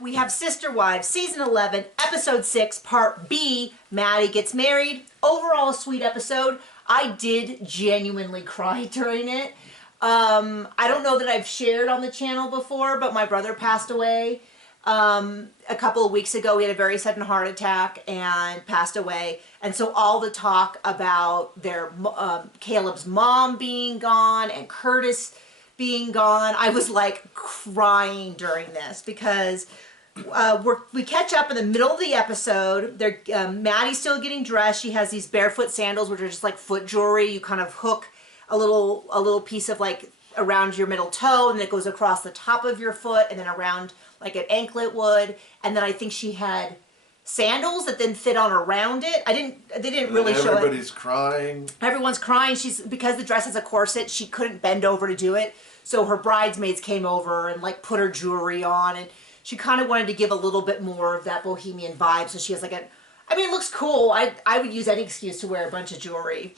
we have Sister Wives, Season 11, Episode 6, Part B, Maddie Gets Married. Overall, a sweet episode. I did genuinely cry during it. I don't know that I've shared on the channel before, but my brother passed away a couple of weeks ago. He had a very sudden heart attack and passed away. And so all the talk about their Caleb's mom being gone and Curtis being gone, I was like crying during this because we catch up in the middle of the episode. Maddie's still getting dressed. She has these barefoot sandals, which are just like foot jewelry. You kind of hook a little piece of like around your middle toe, and then it goes across the top of your foot, and then around like an anklet would. And then I think she had sandals that then fit on around it. They didn't really show it. Everybody's crying. Everyone's crying. Because the dress has a corset, she couldn't bend over to do it. So her bridesmaids came over and like put her jewelry on, and she kind of wanted to give a little bit more of that bohemian vibe. So she has like I mean, it looks cool. I would use any excuse to wear a bunch of jewelry.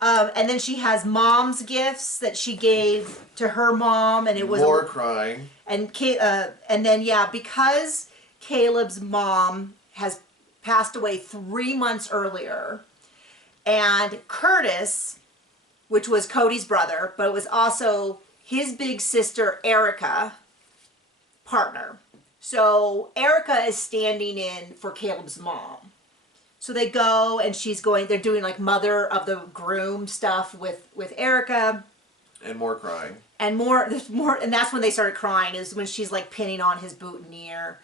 And then she has mom's gifts that she gave to her mom, and it was more crying. And then yeah, because Caleb's mom has passed away 3 months earlier, and Curtis, which was Cody's brother, but it was also his big sister Erica, partner. So Erica is standing in for Caleb's mom. So they go, and they're doing like mother of the groom stuff with Erica. And more crying. And and that's when they started crying, is when she's like pinning on his boutonniere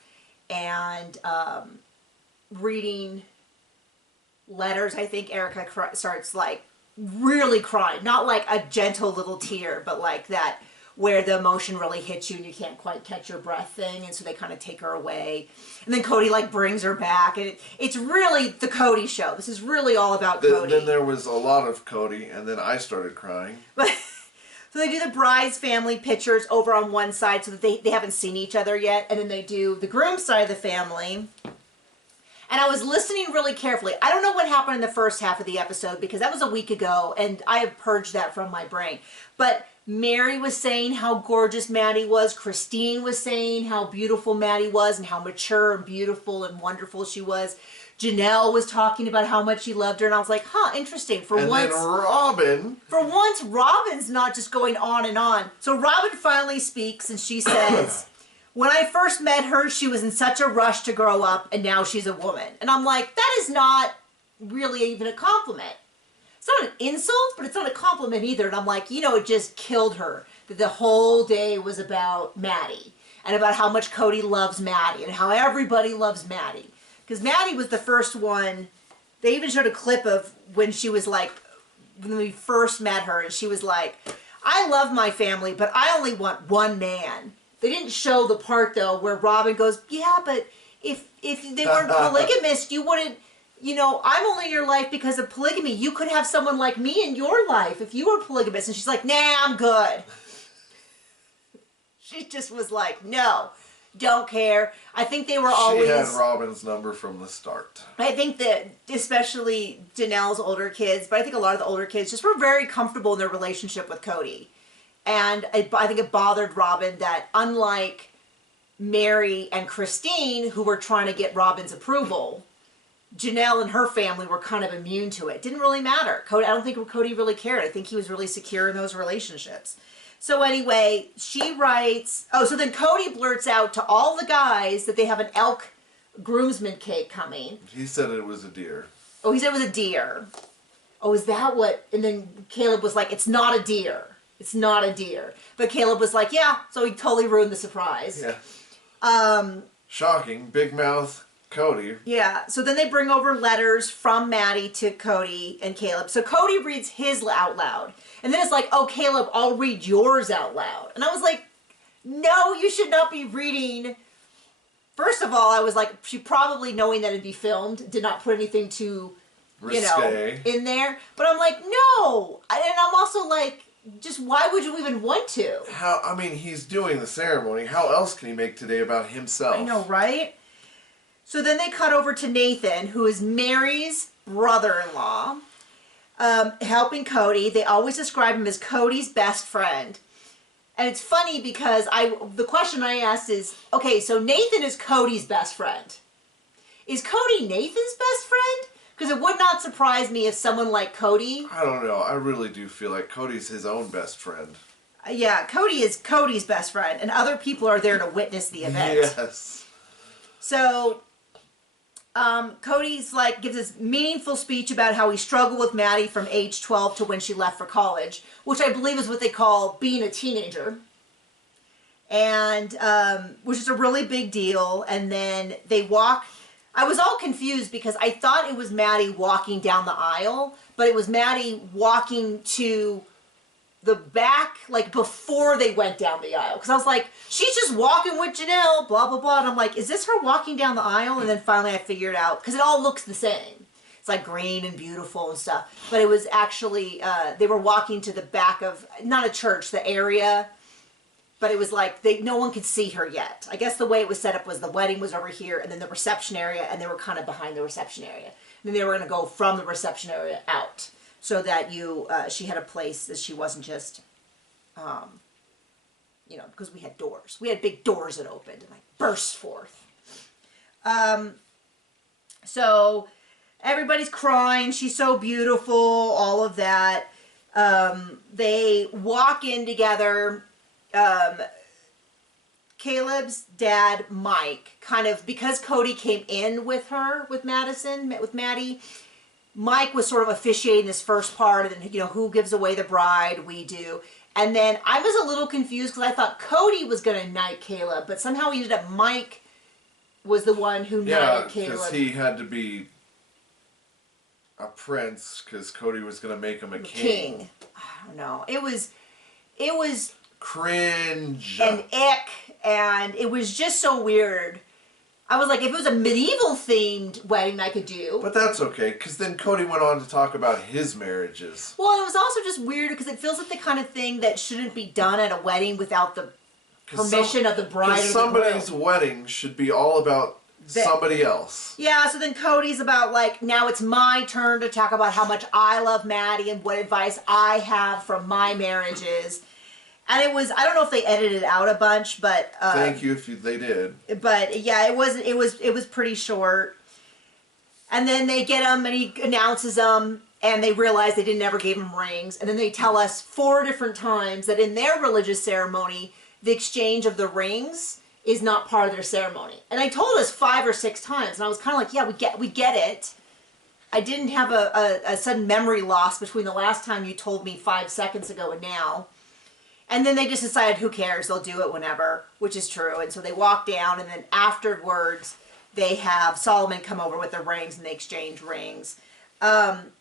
and reading letters. I think Erica starts like really crying. Not like a gentle little tear, but like that where the emotion really hits you and you can't quite catch your breath thing. And so they kind of take her away. And then Cody like brings her back. And it's really the Cody show. This is really all about Cody. Then there was a lot of Cody, and then I started crying. So they do the bride's family pictures over on one side so that they haven't seen each other yet. And then they do the groom's side of the family. And I was listening really carefully. I don't know what happened in the first half of the episode because that was a week ago and I have purged that from my brain. But Mary was saying how gorgeous Maddie was. Christine was saying how beautiful Maddie was and how mature and beautiful and wonderful she was. Janelle was talking about how much she loved her, and I was like, huh, interesting. And then Robin. For once, Robin's not just going on and on. So Robin finally speaks, and she says, when I first met her, she was in such a rush to grow up, and now she's a woman. And I'm like, that is not really even a compliment. It's not an insult, but it's not a compliment either. And I'm like, it just killed her that the whole day was about Maddie and about how much Cody loves Maddie and how everybody loves Maddie. Because Maddie was the first one. They even showed a clip of when she was like, when we first met her, and she was like, I love my family, but I only want one man. They didn't show the part, though, where Robin goes, yeah, but if they weren't polygamous, you wouldn't, I'm only in your life because of polygamy. You could have someone like me in your life if you were polygamous. And she's like, nah, I'm good. She just was like, no. Don't care. I think they were always... She had Robin's number from the start. I think that, especially Janelle's older kids, but I think a lot of the older kids just were very comfortable in their relationship with Cody. And I think it bothered Robin that unlike Mary and Christine, who were trying to get Robin's approval, Janelle and her family were kind of immune to it. Didn't really matter. I don't think Cody really cared. I think he was really secure in those relationships. So anyway, she writes, so then Cody blurts out to all the guys that they have an elk groomsman cake coming. He said it was a deer. Oh, he said it was a deer. Oh, is that what? And then Caleb was like, it's not a deer. It's not a deer. But Caleb was like, yeah. So he totally ruined the surprise. Yeah. Shocking. Big mouth Cody. Yeah. So then they bring over letters from Maddie to Cody and Caleb. So Cody reads his out loud. And then it's like, oh, Caleb, I'll read yours out loud. And I was like, no, you should not be reading. First of all, I was like, she probably, knowing that it'd be filmed, did not put anything too, risque in there. But I'm like, no. And I'm also like, just why would you even want to? He's doing the ceremony. How else can he make today about himself? I know, right? So then they cut over to Nathan, who is Mary's brother-in-law. Helping Cody. They always describe him as Cody's best friend. And it's funny because the question I asked is, okay, so Nathan is Cody's best friend. Is Cody Nathan's best friend? Because it would not surprise me if someone like Cody... I don't know. I really do feel like Cody's his own best friend. Yeah, Cody is Cody's best friend, and other people are there to witness the event. Yes. So, Cody's like, gives this meaningful speech about how he struggled with Maddie from age 12 to when she left for college, which I believe is what they call being a teenager. And, which is a really big deal. And then they walk... I was all confused because I thought it was Maddie walking down the aisle, but it was Maddie walking to the back, like before they went down the aisle. Because I was like, she's just walking with Janelle, blah, blah, blah. And I'm like, is this her walking down the aisle? And then finally I figured out, because it all looks the same. It's like green and beautiful and stuff. But it was actually, they were walking to the back of, not a church, the area. But it was like, no one could see her yet. I guess the way it was set up was the wedding was over here, and then the reception area, and they were kind of behind the reception area. And then they were going to go from the reception area out, so that she had a place that she wasn't just, you know, because we had doors. We had big doors that opened, and I burst forth. So everybody's crying. She's so beautiful, all of that. They walk in together. Caleb's dad, Mike, kind of, because Cody came in with her, with Maddie, Mike was sort of officiating this first part, and then, you know, who gives away the bride? We do. And then I was a little confused because I thought Cody was going to knight Caleb, but somehow he ended up Mike was the one who knighted Caleb. Yeah, because he had to be a prince because Cody was going to make him a king. I don't know. It was cringe and ick, and it was just so weird. I was like, if it was a medieval themed wedding, I could do. But that's okay, because then Cody went on to talk about his marriages. Well, it was also just weird because it feels like the kind of thing that shouldn't be done at a wedding without the permission of the bride or the groom. Somebody's wedding should be all about somebody else. Yeah, so then Cody's about like, now it's my turn to talk about how much I love Maddie and what advice I have from my marriages. And it was, I don't know if they edited it out a bunch, but... thank you if they did. But yeah, it was pretty short. And then they get him and he announces them and they realize they never gave him rings. And then they tell us 4 different times that in their religious ceremony, the exchange of the rings is not part of their ceremony. And I told us 5 or 6 times, and I was kind of like, yeah, we get it. I didn't have a sudden memory loss between the last time you told me 5 seconds ago and now. And then they just decided, who cares, they'll do it whenever, which is true. And so they walk down, and then afterwards, they have Solomon come over with the rings, and they exchange rings. And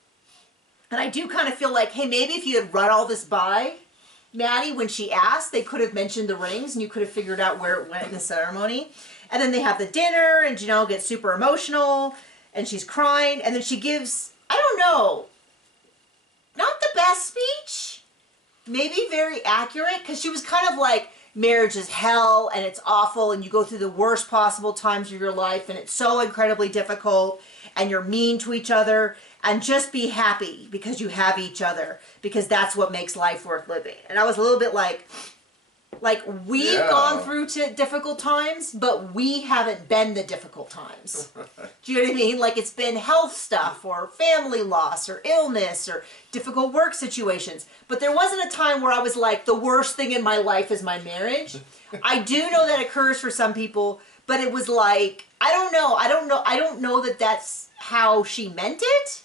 I do kind of feel like, hey, maybe if you had run all this by Maddie when she asked, they could have mentioned the rings, and you could have figured out where it went in the ceremony. And then they have the dinner, and Janelle gets super emotional, and she's crying, and then she gives, I don't know, not the best speech. Maybe very accurate, because she was kind of like, marriage is hell and it's awful and you go through the worst possible times of your life and it's so incredibly difficult and you're mean to each other, and just be happy because you have each other, because that's what makes life worth living. And I was a little bit like we've gone through difficult times, but we haven't been the difficult times. Do you know what I mean? Like, it's been health stuff or family loss or illness or difficult work situations. But there wasn't a time where I was like, the worst thing in my life is my marriage. I do know that occurs for some people, but it was like, I don't know that that's how she meant it.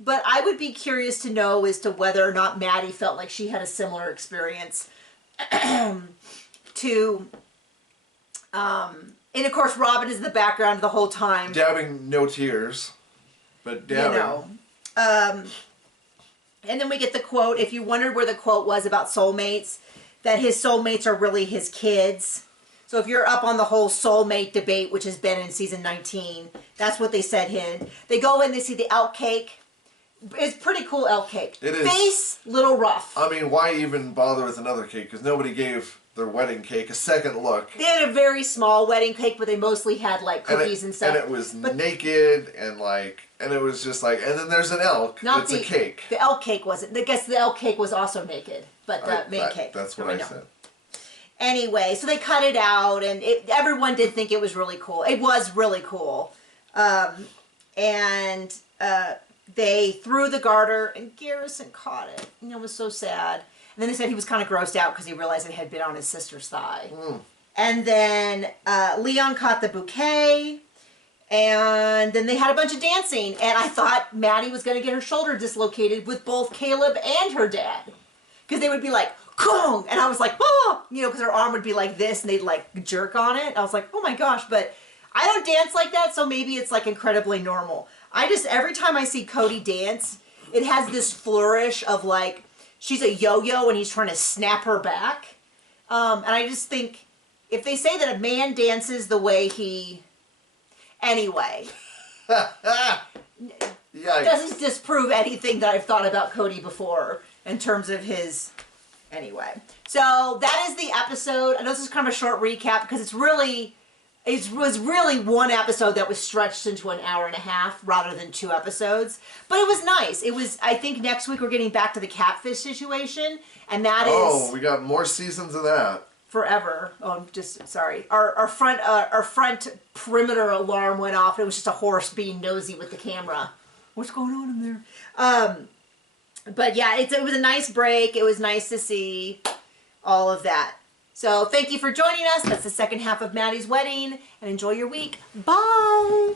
But I would be curious to know as to whether or not Maddie felt like she had a similar experience. And of course Robin is in the background the whole time. Dabbing, no tears, but dabbing. You know. And then we get the quote, if you wondered where the quote was about soulmates, that his soulmates are really his kids. So if you're up on the whole soulmate debate, which has been in season 19, that's what they said here. They go in, they see the elk cake. It's pretty cool elk cake. It is. Face, little rough. I mean, why even bother with another cake? Because nobody gave their wedding cake a second look. They had a very small wedding cake, but they mostly had like cookies and stuff. And it was naked and it was just like, and then there's an elk. It's a cake. The elk cake wasn't. I guess the elk cake was also naked, but the main cake. That's what I said. Anyway, so they cut it out, and everyone did think it was really cool. It was really cool. And they threw the garter, and Garrison caught it. And it was so sad. And then they said he was kind of grossed out because he realized it had been on his sister's thigh. And then Leon caught the bouquet. And then they had a bunch of dancing. And I thought Maddie was going to get her shoulder dislocated with both Caleb and her dad. Because they would be like, Kong! And I was like, oh! You know, because her arm would be like this and they'd like jerk on it. I was like, oh my gosh. But I don't dance like that, so maybe it's like incredibly normal. Every time I see Cody dance, it has this flourish of like, she's a yo-yo and he's trying to snap her back. And I just think, if they say that a man dances the way he... Anyway. Doesn't disprove anything that I've thought about Cody before in terms of his... Anyway. So, that is the episode. I know this is kind of a short recap because it was really one episode that was stretched into an hour and a half rather than 2 episodes. But it was nice. I think next week we're getting back to the catfish situation. And that is... Oh, we got more seasons of that. Forever. Oh, I'm just sorry. Our front perimeter alarm went off. It was just a horse being nosy with the camera. What's going on in there? But yeah, it was a nice break. It was nice to see all of that. So thank you for joining us. That's the second half of Maddie's wedding. And enjoy your week. Bye!